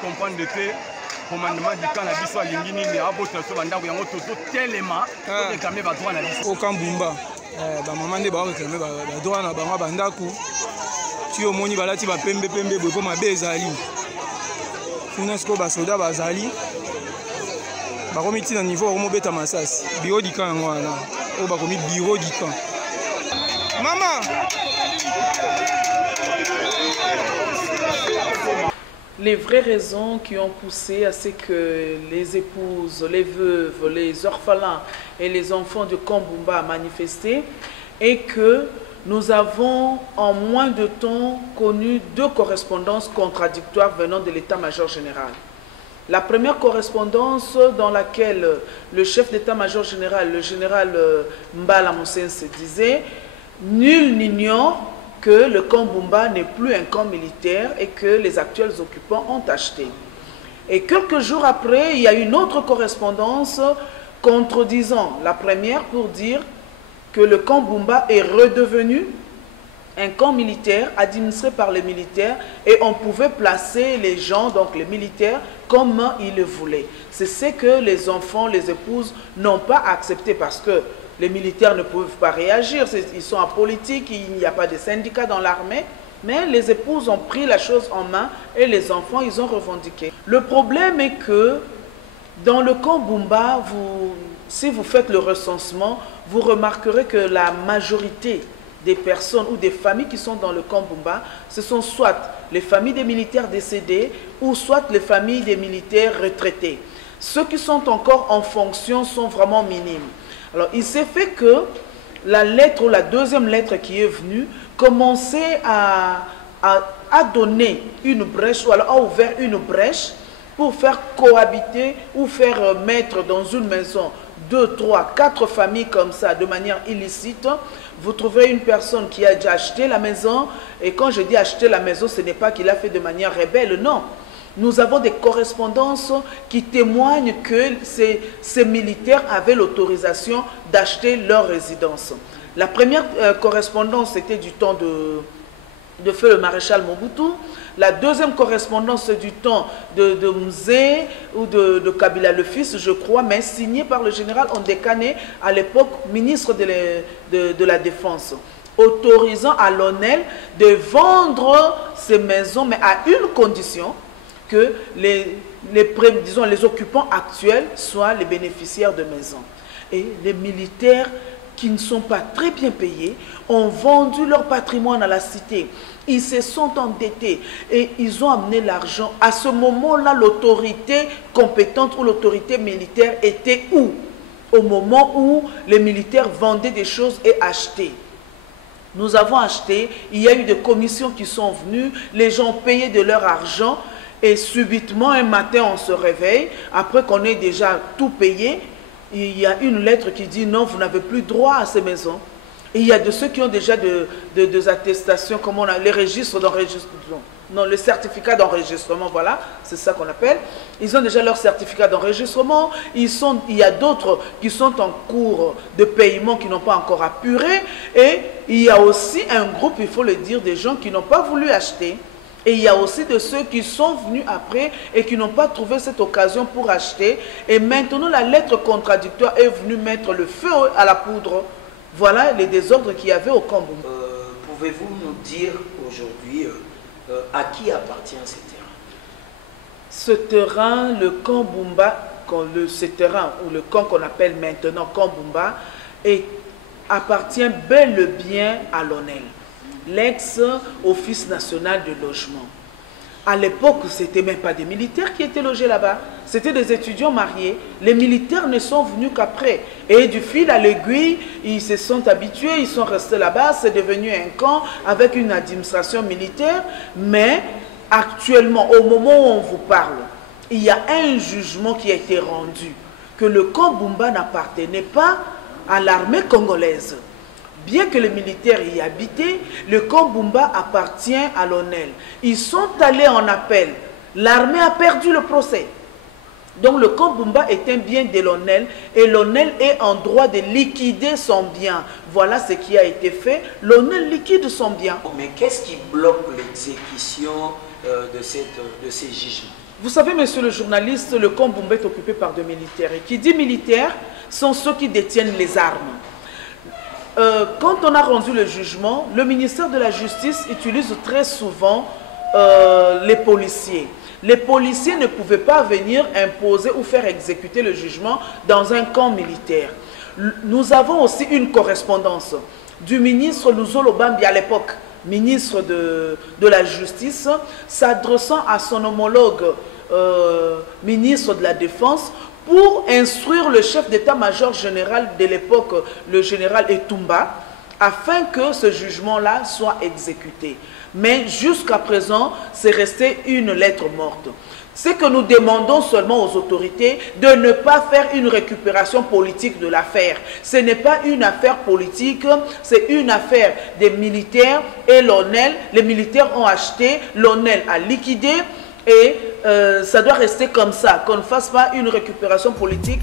comprendre que commandement du camp na biso alingi nini abota so bandako yango toto telema to réclamer ba droit na biso au camp Bumba ba maman nde ba réclamer ba droit na bango bandako ti omoni balati ba pembe boye po mabe ezali kuna siko ba soda bazali bakomi ti na niveau omobeta masasi bureau du camp yango wana oyo bakomi bureau du camp mama. Les vraies raisons qui ont poussé à ce que les épouses, les veuves, les orphelins et les enfants de camp Bumba manifesté est que nous avons en moins de temps connu deux correspondances contradictoires venant de l'état-major général. La première correspondance dans laquelle le chef d'état-major général, le général Mbala Moussense, disait « Nul n'ignore que le camp Bumba n'est plus un camp militaire et que les actuels occupants ont acheté. » Et quelques jours après, il y a une autre correspondance contredisant la première pour dire que le camp Bumba est redevenu un camp militaire administré par les militaires et on pouvait placer les gens, donc les militaires, comme ils le voulaient. C'est ce que les enfants, les épouses n'ont pas accepté parce que les militaires ne peuvent pas réagir, ils sont en politique, il n'y a pas de syndicats dans l'armée, mais les épouses ont pris la chose en main et les enfants, ils ont revendiqué. Le problème est que dans le camp Bumba, si vous faites le recensement, vous remarquerez que la majorité des personnes ou des familles qui sont dans le camp Bumba, ce sont soit les familles des militaires décédés ou soit les familles des militaires retraités. Ceux qui sont encore en fonction sont vraiment minimes. Alors, il s'est fait que la lettre ou la deuxième lettre qui est venue commençait à donner une brèche ou alors a ouvert une brèche pour faire cohabiter ou faire mettre dans une maison 2, 3, 4 familles comme ça de manière illicite. Vous trouverez une personne qui a déjà acheté la maison et quand je dis acheter la maison, ce n'est pas qu'il a fait de manière rebelle, non. Nous avons des correspondances qui témoignent que ces militaires avaient l'autorisation d'acheter leur résidence. La première correspondance, c'était du temps de feu le maréchal Mobutu. La deuxième correspondance, c'est du temps de Mzee ou de Kabila le fils, je crois, mais signée par le général Ondekane, à l'époque ministre de la Défense, autorisant à l'ONEL de vendre ces maisons, mais à une condition, que les occupants actuels soient les bénéficiaires de maisons. Et les militaires qui ne sont pas très bien payés ont vendu leur patrimoine à la cité. Ils se sont endettés et ils ont amené l'argent. À ce moment-là, l'autorité compétente ou l'autorité militaire était où? Au moment où les militaires vendaient des choses et achetaient. Nous avons acheté, il y a eu des commissions qui sont venues, les gens ont payé de leur argent. Et subitement, un matin, on se réveille, après qu'on ait déjà tout payé, il y a une lettre qui dit non, vous n'avez plus droit à ces maisons. Et il y a de ceux qui ont déjà des attestations, comme on a les registres d'enregistrement, non, le certificat d'enregistrement, voilà, c'est ça qu'on appelle. Ils ont déjà leur certificat d'enregistrement. Il y a d'autres qui sont en cours de paiement qui n'ont pas encore apuré. Et il y a aussi un groupe, il faut le dire, des gens qui n'ont pas voulu acheter. Et il y a aussi de ceux qui sont venus après et qui n'ont pas trouvé cette occasion pour acheter. Et maintenant, la lettre contradictoire est venue mettre le feu à la poudre. Voilà les désordres qu'il y avait au camp Bumba. Pouvez-vous nous dire aujourd'hui à qui appartient ce terrain? Ce terrain, le camp Bumba, ce terrain ou le camp qu'on appelle maintenant camp Bumba, appartient bel et bien à l'ONEL, l'ex-Office national de logement. À l'époque, ce n'était même pas des militaires qui étaient logés là-bas, c'était des étudiants mariés. Les militaires ne sont venus qu'après. Et du fil à l'aiguille, ils se sont habitués, ils sont restés là-bas, c'est devenu un camp avec une administration militaire. Mais actuellement, au moment où on vous parle, il y a un jugement qui a été rendu, que le camp Bumba n'appartenait pas à l'armée congolaise. Bien que les militaires y habitaient, le camp Bumba appartient à l'ONEL. Ils sont allés en appel. L'armée a perdu le procès. Donc le camp Bumba est un bien de l'ONEL et l'ONEL est en droit de liquider son bien. Voilà ce qui a été fait. L'ONEL liquide son bien. Mais qu'est-ce qui bloque l'exécution de ces jugements? Vous savez, monsieur le journaliste, le camp Bumba est occupé par des militaires. Et qui dit militaires sont ceux qui détiennent les armes. Quand on a rendu le jugement, le ministère de la Justice utilise très souvent les policiers. Les policiers ne pouvaient pas venir imposer ou faire exécuter le jugement dans un camp militaire. Nous avons aussi une correspondance du ministre Luzolo Bambi à l'époque, ministre de la Justice, s'adressant à son homologue ministre de la Défense pour instruire le chef d'état-major général de l'époque, le général Etumba, afin que ce jugement-là soit exécuté. Mais jusqu'à présent, c'est resté une lettre morte. C'est que nous demandons seulement aux autorités de ne pas faire une récupération politique de l'affaire. Ce n'est pas une affaire politique, c'est une affaire des militaires et l'ONEL. Les militaires ont acheté, l'ONEL a liquidé et ça doit rester comme ça, qu'on ne fasse pas une récupération politique